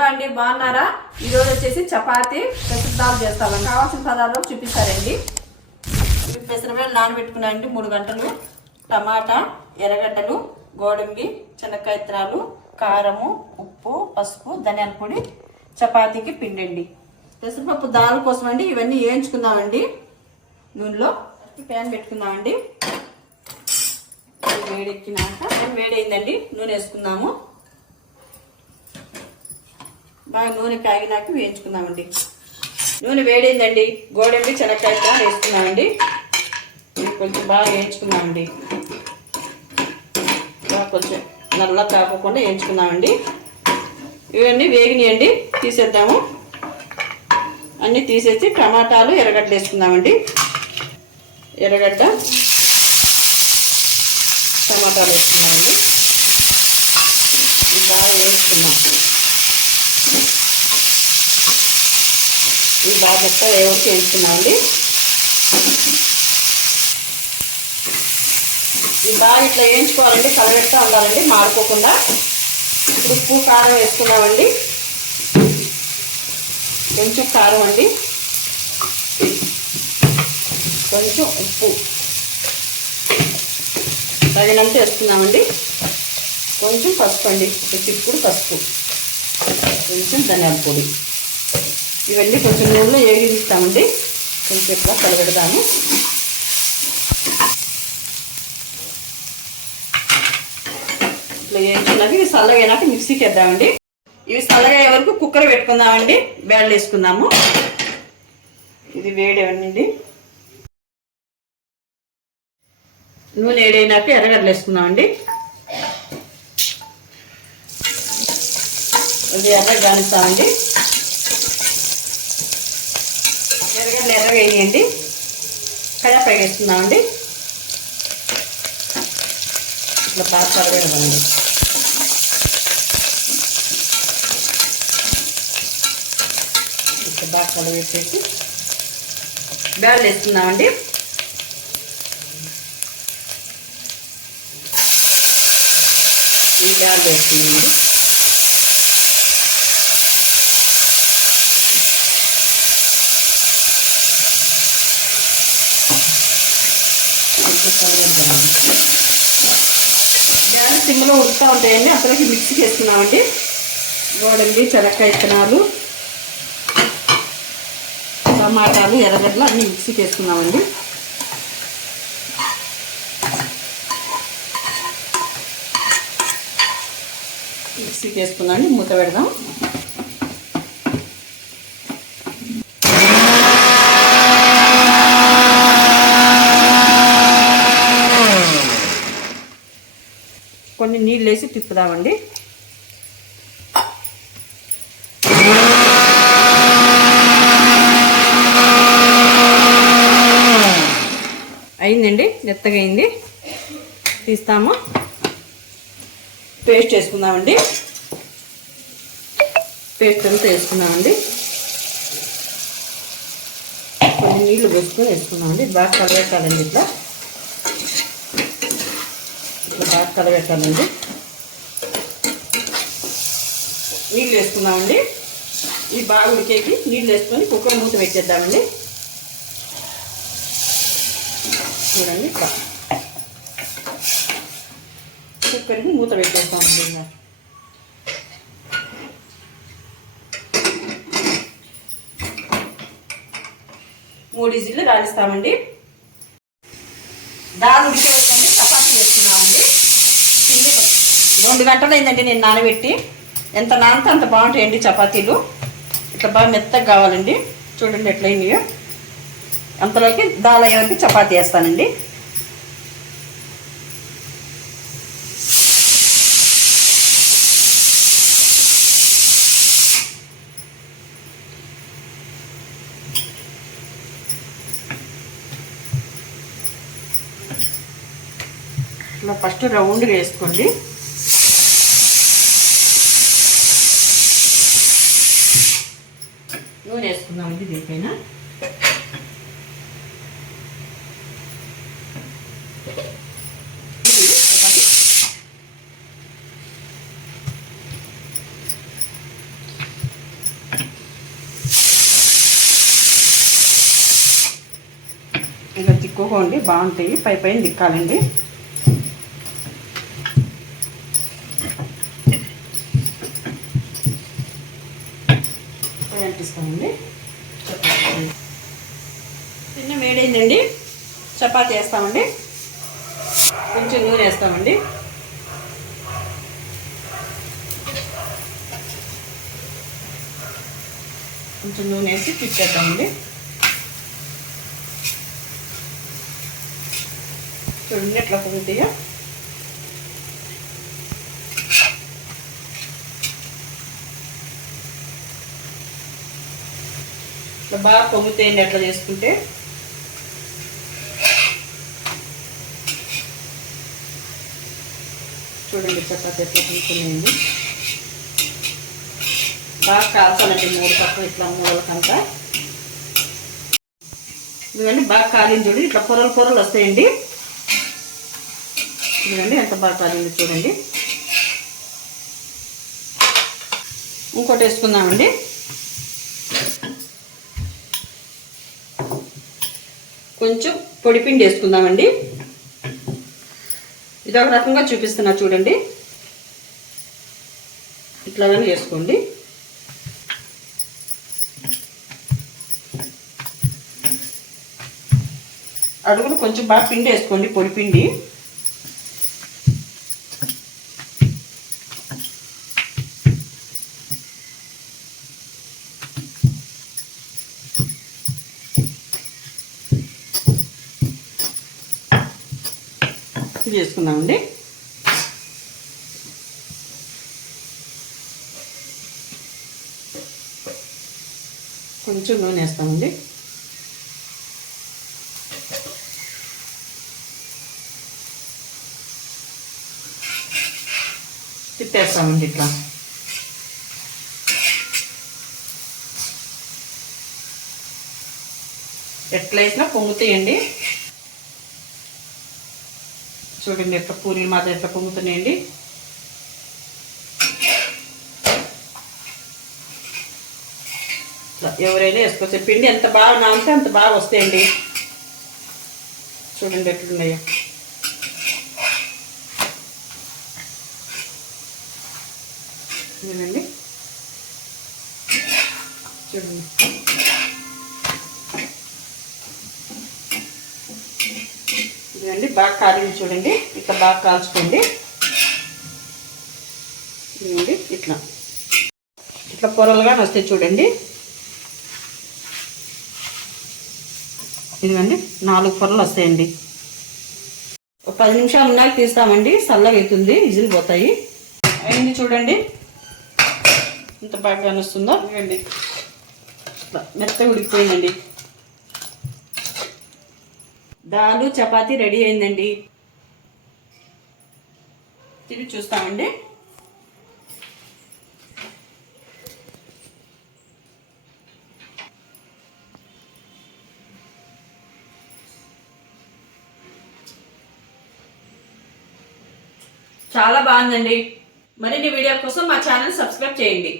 Hello అండి, బాగున్నారా? ఈరోజు వచ్చేసి చపాతీ పెసరదాలు చేస్తామండి. కావాల్సిన పదార్థాలు చూపిస్తారండి. పెసరవేలు నానబెట్టుకున్నానండి 3 గంటలు. టమాటా, ఎర్రగడ్డలు, గోడంబి, శనక్కాయ విత్తనాలు, కారము, ఉప్పు, పసుపు, ధనియాల పొడి, చపాతీకి పిండండి. పెసరపప్పు దాల్ కోసం అండి ఇవన్నీ వేయించుకుందామండి. నూనెలో ప్యాన్ పెట్టుకుందామండి. వేడెక్కినాక వేడైందండి, నూనె వేసుకుందాము. బాగా నూనె కాగినాక వేయించుకుందామండి. నూనె వేడైందండి, గోడంబి, శనక్కాయ విత్తనాలు వేసుకున్నామండి. కొంచెం బాగా వేయించుకున్నామండి. బాగా కొంచెం నల్ల తాపకుండా వేయించుకున్నామండి. ఇవన్నీ వేగినాయండి, తీసేద్దాము. అన్నీ తీసేసి టమాటాలు, ఎర్రగడ్డలు వేసుకుందామండి. ఎర్రగడ్డ, టమాటాలు వేసుకున్నామండి. బాగా వేయించుకున్నాం. ఇవి బాగా మెత్తగా ఎవరికి వేయించుకున్నామండి. ఇవి బాగా ఇట్లా వేయించుకోవాలండి, కలబెడతా ఉండాలండి, మాడిపోకుండా. ఉప్పు, కారం వేసుకున్నామండి. కొంచెం కారం అండి, కొంచెం ఉప్పు తగినంత వేసుకున్నామండి. కొంచెం పసుపు అండి, చిక్కుడు పసుపు, కొంచెం ధనియాల పొడి. ఇవన్నీ కొంచెం నూనెలో వేగిస్తామండి. కొంచెం ఇట్లా కలబెడతాము. ఇట్లా వేయించుకున్నాక ఇవి చల్లగైనాక మిక్సీకి వేద్దామండి. ఇవి చల్లగా వరకు కుక్కర్ పెట్టుకుందామండి. బ్యాళ్ళు వేసుకుందాము. ఇది వేడేవండి. నూనె వేడైనాక ఎర్రగడ్డలు వేసుకుందామండి. ఇది ఎర్రగా కానిస్తామండి. ఎర్రగడ్డలు ఎర్రగా వేయండి. కడాయి వేసుకుందామండి. ఇట్లా బాగా కలవేద్దామండి. ఇట్లా బాగా కలవేసేసి బ్యాళ్ళు వేసుకుందామండి. ఈ బ్యాళ్ళు వేసుకుందామండి. బ్యాళ్ళు సిమ్లో ఉడుకుతూ ఉంటాయండి. అసలుకి మిక్సీకి వేసుకున్నామండి. గోడంబి, శనక్కాయ విత్తనాలు, టమాటాలు, ఎర్రగడ్డలు అన్నీ మిక్సీకి వేసుకున్నామండి. మిక్సీకి వేసుకున్నాండి. మూత పెడదాం. కొన్ని నీళ్ళు వేసి తిప్పుదామండి. అయిందండి, మెత్తగా అయింది. తీస్తాము. పేస్ట్ వేసుకుందామండి. పేస్ట్ అంతా వేసుకున్నామండి. కొన్ని నీళ్ళు వేసుకొని వేసుకున్నామండి. బాగా కలబెట్టాలండి. ఇట్లా బాగా కలబెట్టాలండి. నీళ్ళు వేసుకున్నామండి. ఈ బాగా ఉడికేకి నీళ్ళు వేసుకొని కుక్కర్ మూత పెట్టేద్దామండి. చూడండి, ఇట్లా కుక్కర్కి మూత పెట్టేస్తామండి. ఇంకా 3 విజిల్లు రాణిస్తామండి. దాల్ ఉడికేదండి. చపాతీ వేసుకున్నామండి. 2 గంటలు అయిందండి నేను నానబెట్టి. ఎంత నానితే అంత బాగుంటాయండి చపాతీలు. ఇట్లా బాగా మెత్తగా కావాలండి. చూడండి ఎట్లయినాయో. అంతలోకి దాల్ అయ్యే వరకు చపాతీ వేస్తానండి. ఇట్లా ఫస్ట్ రౌండ్గా వేసుకోండి. నూనె వేసుకుందామండి దీనిపైన. తిక్కుకోండి, బాగుంటాయి. పై పైన తిక్కాలండి. అంటిస్తామండి. చిన్న వేడైందండి. చపాతీ వేస్తామండి. కొంచెం నూనె వేస్తామండి. కొంచెం నూనె వేసి తిప్పేద్దామండి. చూడండి ఎట్లా పొంగుతాయో. ఇట్లా బాగా పొంగుతాయండి అట్లా చేసుకుంటే. చూడండి చపాతీ ఎట్లా పొంగుతున్నాయండి. బాగా కాల్చాలండి 3 పక్కలు ఇట్లా మూలకంతా. ఇవన్నీ బాగా కాలింది చూడండి. ఇట్లా పొరలు పొరలు వస్తాయండి. చూడండి ఎంత బాగా కాలింది చూడండి. ఇంకోటి వేసుకుందామండి. కొంచెం పొడిపిండి వేసుకుందామండి. ఇదొక రకంగా చూపిస్తున్నా చూడండి. ఇట్లాగానే వేసుకోండి. అడుగులు కొంచెం బాగా పిండి వేసుకోండి, పొడిపిండి. ఇది చేసుకుందామండి. కొంచెం నూనె వేస్తామండి. తిప్పేస్తామండి ఇట్లా. ఎట్లా వేసినా పొంగుతాయండి. చూడండి ఎట్లా పూరీలు మాత్రం ఎట్లా పొంగుతున్నాయండి. ఎవరైనా వేసుకోవచ్చు. పిండి ఎంత బాగా నానితే అంత బాగా వస్తాయండి. చూడండి ఎట్లున్నాయో. ఇదండి చూడండి. ఇదండి బాగా కాలింది చూడండి. ఇట్లా బాగా కాల్చుకోండి. ఇదండి ఇట్లా ఇట్లా పొరలుగా వస్తాయి చూడండి. ఇదిగండి 4 పొరలు వస్తాయండి. ఒక 10 నిమిషాలు ఉన్నాక తీస్తామండి. చల్లగా అవుతుంది, విజిల్ పోతాయి. అయింది చూడండి ఎంత బాగా కానొస్తుందో. ఇవ్వండి మెత్తగా ఉడికిపోయిందండి. దాలు చపాతీ రెడీ అయిందండి. తిరిగి చూస్తామండి. చాలా బాగుందండి. మరిన్ని వీడియో కోసం మా ఛానల్ సబ్స్క్రైబ్ చేయండి.